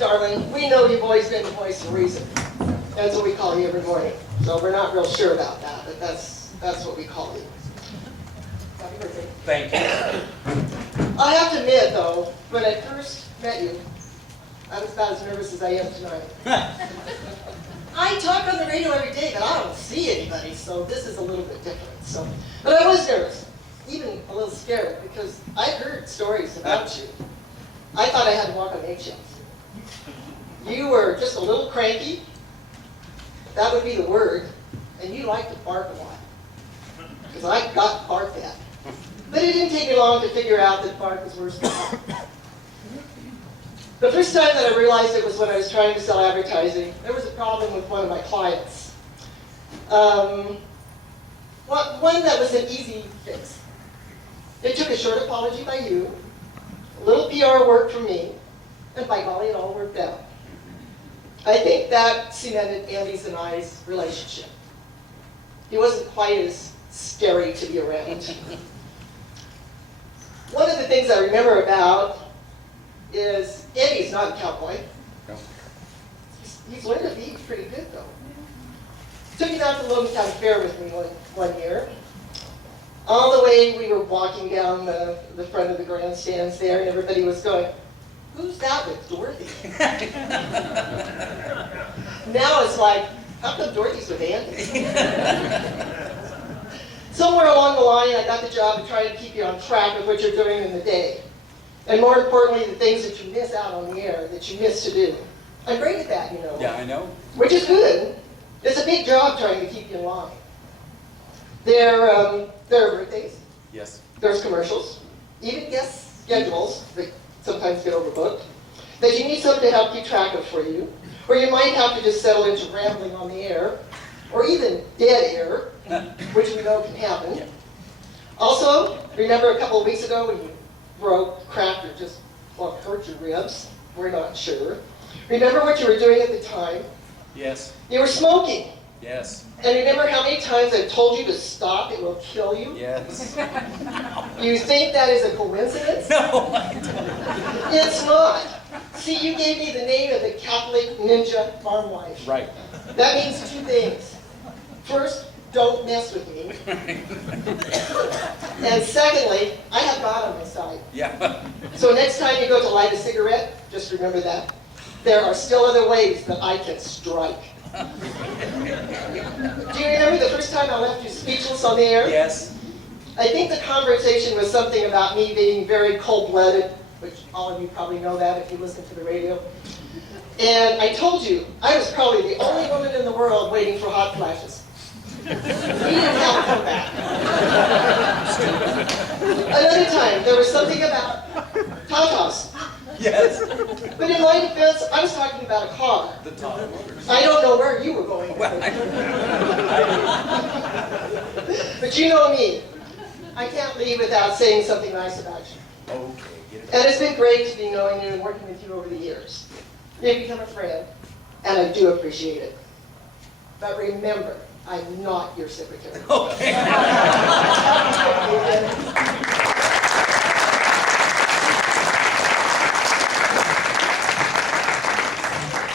darling, we know you've always been the voice of reason. That's what we call you every morning. So we're not real sure about that, but that's what we call you. Happy birthday. Thank you. I have to admit, though, when I first met you, I was about as nervous as I am tonight. I talk on the radio every day, but I don't see anybody, so this is a little bit different. But I was nervous, even a little scared, because I heard stories about you. I thought I had to walk on eggshells. You were just a little cranky. That would be the word. And you liked to bark a lot. Because I got barked at. But it didn't take me long to figure out that bark was worse than bark. The first time that I realized it was when I was trying to sell advertising. There was a problem with one of my clients. One that was an easy fix. It took a short apology by you, a little PR work from me, and by golly, it all worked out. I think that cemented Andy's and I's relationship. He wasn't quite as scary to be around. One of the things I remember about is Andy's not a cowboy. No. He's learned to be pretty good, though. Took him out to the Logan County Fair with me one year. All the way we were walking down the front of the grandstands there, and everybody was going, "Who's that with Dorothy?" Now it's like, how come Dorothy's with Andy? Somewhere along the line, I got the job of trying to keep you on track with what you're doing in the day. And more importantly, the things that you miss out on the air, that you miss to do. I'm great at that, you know. Yeah, I know. Which is good. It's a big job trying to keep you in line. There are birthdays. Yes. There's commercials. Even guest schedules that sometimes get overbooked. That you need someone to help keep track of for you. Or you might have to just settle into rambling on the air. Or even dead air, which we know can happen. Yeah. Also, remember a couple of weeks ago when you cracked, or just hurt your ribs? We're not sure. Remember what you were doing at the time? Yes. You were smoking. Yes. And remember how many times I've told you to stop, it will kill you? Yes. You think that is a coincidence? No. It's not. See, you gave me the name of the Catholic ninja farm wife. Right. That means two things. First, don't mess with me. And secondly, I have God on my side. Yeah. So next time you go to light a cigarette, just remember that. There are still other ways that I can strike. Do you remember the first time I left you speechless on the air? Yes. I think the conversation was something about me being very cold-blooded, which all of you probably know that if you listen to the radio. And I told you I was probably the only woman in the world waiting for hot flashes. We didn't have to come back. Another time, there was something about tatas. Yes. But in my defense, I was talking about a car. The Tata Motors. I don't know where you were going. Well, But you know me. I can't leave without saying something nice about you. okay. Get it. And it's been great to be knowing you and working with you over the years. You've become a friend, and I do appreciate it. But remember, I'm not your secretary. Okay.